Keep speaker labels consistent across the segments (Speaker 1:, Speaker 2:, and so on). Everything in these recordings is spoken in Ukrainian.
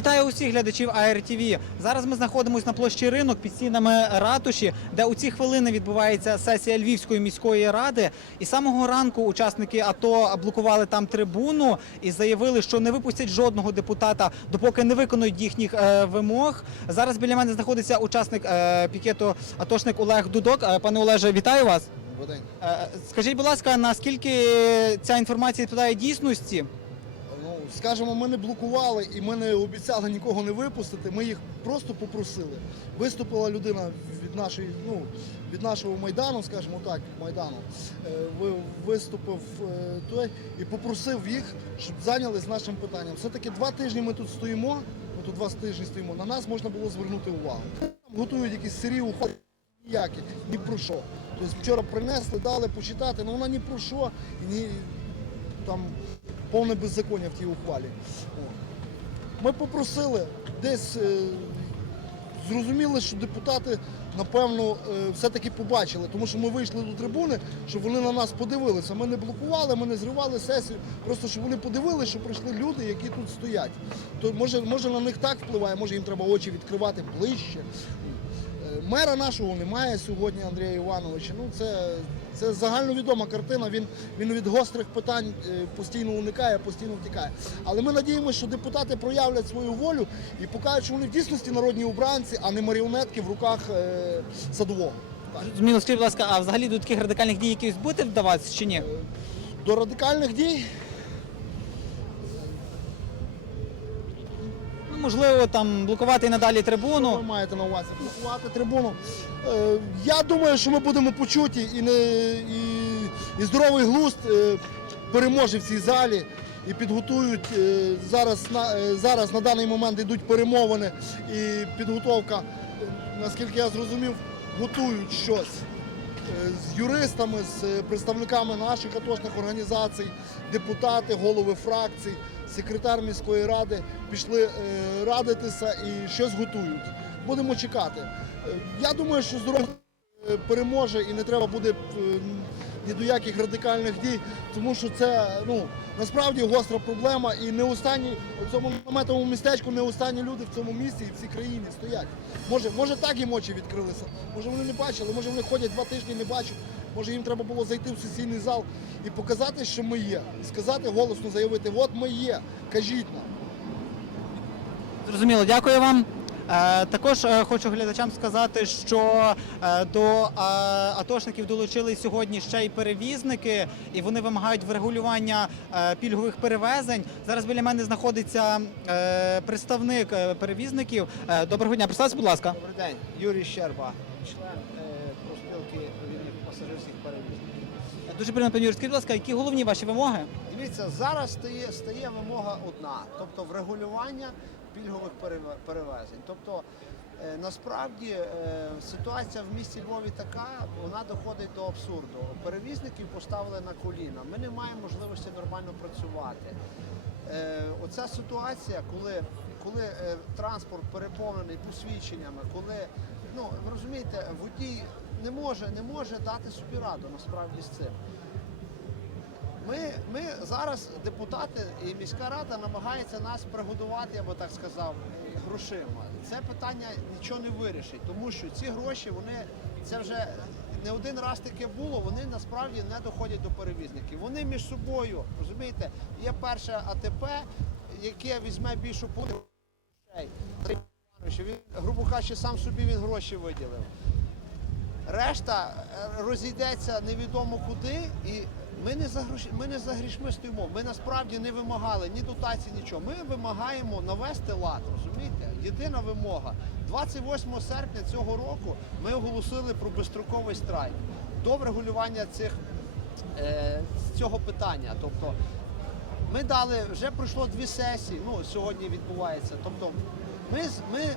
Speaker 1: Вітаю усіх глядачів АРТВ. Зараз ми знаходимося на площі ринок під стінами ратуші, де у ці хвилини відбувається сесія Львівської міської ради. І самого ранку учасники АТО блокували там трибуну і заявили, що не випустять жодного депутата, допоки не виконують їхніх е, вимог. Зараз біля мене знаходиться учасник е, пікету атошник Олег Дудок. Е, пане Олеже, вітаю вас.
Speaker 2: Добрий день.
Speaker 1: Е, Скажіть, будь ласка, наскільки ця інформація відповідає дійсності?
Speaker 2: Ну, скажімо, ми не блокували і ми не обіцяли нікого не випустити. Ми їх просто попросили. Виступила людина від нашої, ну, від нашого майдану, скажімо так, майдану. Е, Виступив е, той і попросив їх, щоб зайнялись нашим питанням. Все-таки два тижні ми тут стоїмо. Ми тут два тижні стоїмо. На нас можна було звернути увагу. Там готують якісь сирі уходи. Ніякі, ні про що. Тобто вчора принесли, дали почитати, але вона ні про що, ні, там повне беззаконня в тій ухвалі. Ми попросили десь. е, Зрозуміли, що депутати, напевно, е, все-таки побачили, тому що ми вийшли до трибуни, щоб вони на нас подивилися. Ми не блокували, ми не зривали сесію, просто щоб вони подивилися, що прийшли люди, які тут стоять. То може, може на них так впливає, може їм треба очі відкривати ближче. Мера нашого немає сьогодні, Андрія Івановича. Ну це, це загальновідома картина. Він, він від гострих питань е, постійно уникає, постійно втікає. Але ми надіємося, що депутати проявлять свою волю і покажуть, що вони в дійсності народні обранці, а не маріонетки в руках е, садового.
Speaker 1: Зрозуміло, скажіть, будь ласка, а взагалі до таких радикальних дій якихось будете вдаватися чи ні?
Speaker 2: До радикальних дій
Speaker 1: можливо, там блокувати і надалі
Speaker 2: ви маєте на увазі блокувати трибуну. Е, Я думаю, що ми будемо почуті і, не, і, і здоровий глузд е, переможе в цій залі. І підготують е, зараз на е, зараз на даний момент йдуть перемовини і підготовка, е, наскільки я зрозумів, готують щось з юристами, з представниками наших атошних організацій, депутати, голови фракцій, секретар міської ради пішли е, радитися і щось готують. Будемо чекати. Е, Я думаю, що здоров'я е, переможе і не треба буде ні до яких радикальних дій, тому що це ну насправді гостра проблема і не останні у цьому наметовому містечку не останні люди в цьому місті і в цій країні стоять. Може, може так їм очі відкрилися, може вони не бачили, може вони ходять два тижні, не бачать. Може їм треба було зайти в сесійний зал і показати, що ми є, і сказати голосно, заявити, от ми є, кажіть нам.
Speaker 1: Зрозуміло, дякую вам. Е, також е, хочу глядачам сказати, що е, до атошників долучили сьогодні ще й перевізники, і вони вимагають врегулювання пільгових перевезень. Зараз біля мене знаходиться представник перевізників. Доброго дня, представте, будь ласка.
Speaker 3: Добрий день, Юрій Щерба, член профспілки пасажирських перевізників.
Speaker 1: Дуже приємно, пані Юрій, скажіть, будь ласка, які головні ваші вимоги?
Speaker 3: Дивіться, зараз стає, стає вимога одна, тобто врегулювання пільгових перевезень. Тобто е, насправді е, ситуація в місті Львові така, вона доходить до абсурду. Перевізників поставили на коліна. Ми не маємо можливості нормально працювати. Е, Оця ситуація, коли, коли транспорт переповнений посвідченнями, коли ну ви розумієте, водій не може, не може дати собі раду насправді з цим. Ми, ми зараз, депутати і міська рада намагається нас пригодувати, я би так сказав, грошима. Це питання нічого не вирішить, тому що ці гроші, вони це вже не один раз таке було, вони насправді не доходять до перевізників. Вони між собою, розумієте, є перше АТП, яке візьме більшу половину грошей. Він, грубо кажучи, сам собі він гроші виділив. Решта е, розійдеться невідомо куди, і ми не за ми не за грішми стоїмо. Ми насправді не вимагали ні дотації, нічого. Ми вимагаємо навести лад. Розумієте? Єдина вимога. 28 серпня цього року ми оголосили про безстроковий страйк до врегулювання цих е, цього питання. Тобто ми дали, вже пройшло дві сесії, ну сьогодні відбувається. Тобто ми, ми е,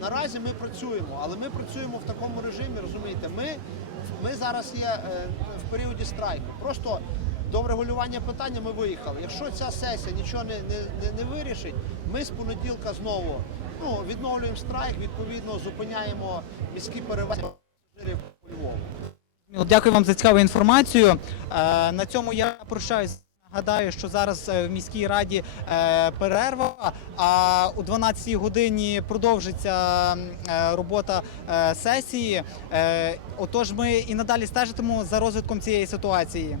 Speaker 3: наразі ми працюємо, але ми працюємо в такому режимі, розумієте, ми, ми зараз є е, в періоді страйку. Просто до врегулювання питання ми виїхали. Якщо ця сесія нічого не, не, не, вирішить, ми з понеділка знову ну, відновлюємо страйк, відповідно зупиняємо міські перевезення пасажирів по Львову.
Speaker 1: Дякую вам за цікаву інформацію. Е, На цьому я прощаюсь. Нагадаю, що зараз е, в міській раді е, перерва, а у 12-й годині продовжиться е, робота сесії. Отож, ми і надалі стежитимемо за розвитком цієї ситуації.